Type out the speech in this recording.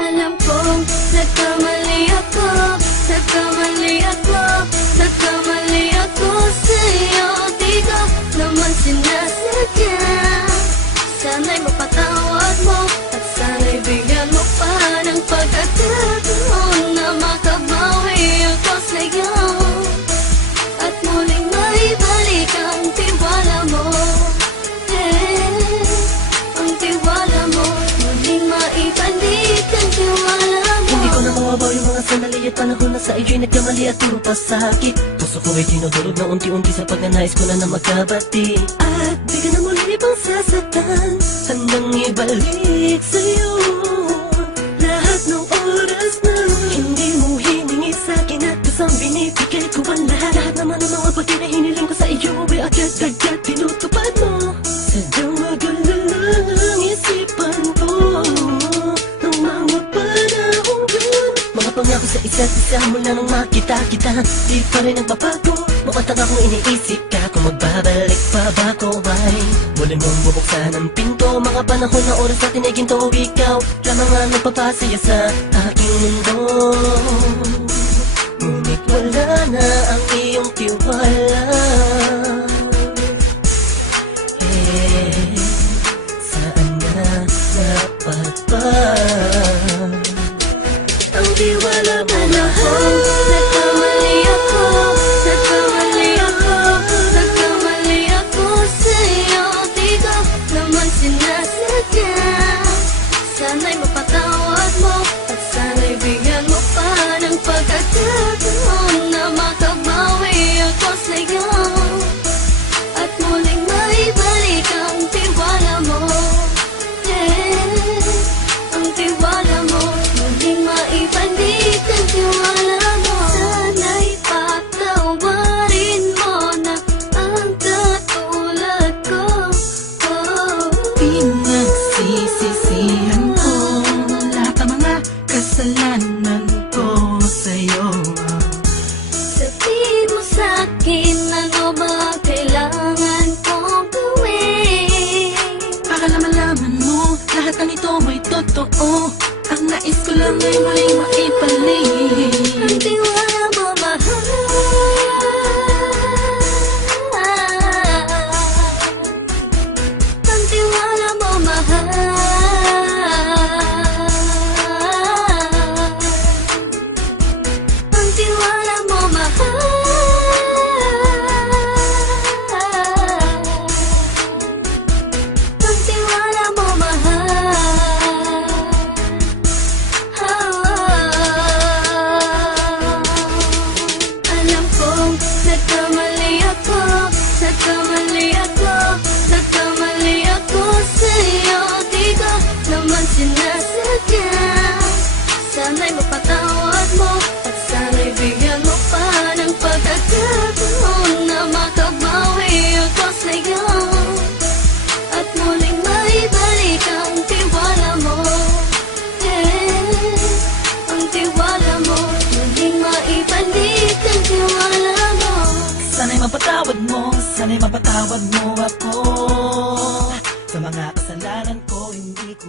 Alam kong nagkamali ako, nagkamali ako, nagkamali ako sa'yo. Di ko naman sinasadya. Sana'y mapatawad mo at sana'y bigyan mo pa ng pagkakataon na makabawi ako sa'yo at muling maibalik ang tiwala mo. Ang tiwala mo, muling maibalik ang tiwala mo. Hindi ko na mawabaw yung mga sandali at panahon na sa iyo'y nagkamali at puro pasakit. Puso ko ay tinutulog na unti-unti sa pagnanais ko na magkabati. At di ka na muli pang sasaktan, handang ibalik sa'yo lahat ng oras na hindi mo hiningi sa'kin at kusang binibigay ko ang lahat. Lahat naman ng mga bagay na hiniling ko sa iyo ay agad-agad tinutupad mo. Sadyang magulo lang ang isipan ko ng mga panahon yun. Mga pangako sa isa't isa mula nung makita kita, di pa rin nagbabago. Mukhang tanga kung iniisip ka kung magbabalik pa ba ko ay muli mong bubuksan ang pinto. Mga panahon na oras natin ay ginto, ikaw lamang ang nagpapasaya sa aking mundo. Ngunit wala na ang iyong tiwala. Saan na napagpa ang tiwala mo? Nagkamali ako, nagkamali ako, nagkamali ako sa'yo. Di ko naman sinasadya. Sana'y mapatawad mo at sana'y bigyan mo pa ng pagkakataon na makabawi ako sa'yo at muling maibalik ang tiwala mo. Ang tiwala mo, muling maibalik ang tiwala mo. Sana'y patawarin mo na ang katulad ko. Pinagsisisihan ko lahat ng mga kasalanan ko sa'yo. Sabihin mo sa'kin ano ba kailangan kong gawin Para malaman mo lahat ng ito ay totoo. Ang nais ko lang ay muling maibalik ang tiwala mo, mahal. Ang tiwala mo, mahal. Ang tiwala mo, mahal. Ang tiwala mo, mahal. Alam kong nagkamali ako, nagkamali ako, nagkamali ako sa'yo. Di ko naman sinasadya. Sana'y mapatawad mo at sana'y bigyan mo pa ng pagkakataon na makabawi ako sa'yo at muling maibalik ang tiwala mo. Ang tiwala mo, muling maibalik ang tiwala mo. Sana'y mapatawad mo, sana'y mapatawad mo ako sa mga kasalanan ko, hindi ko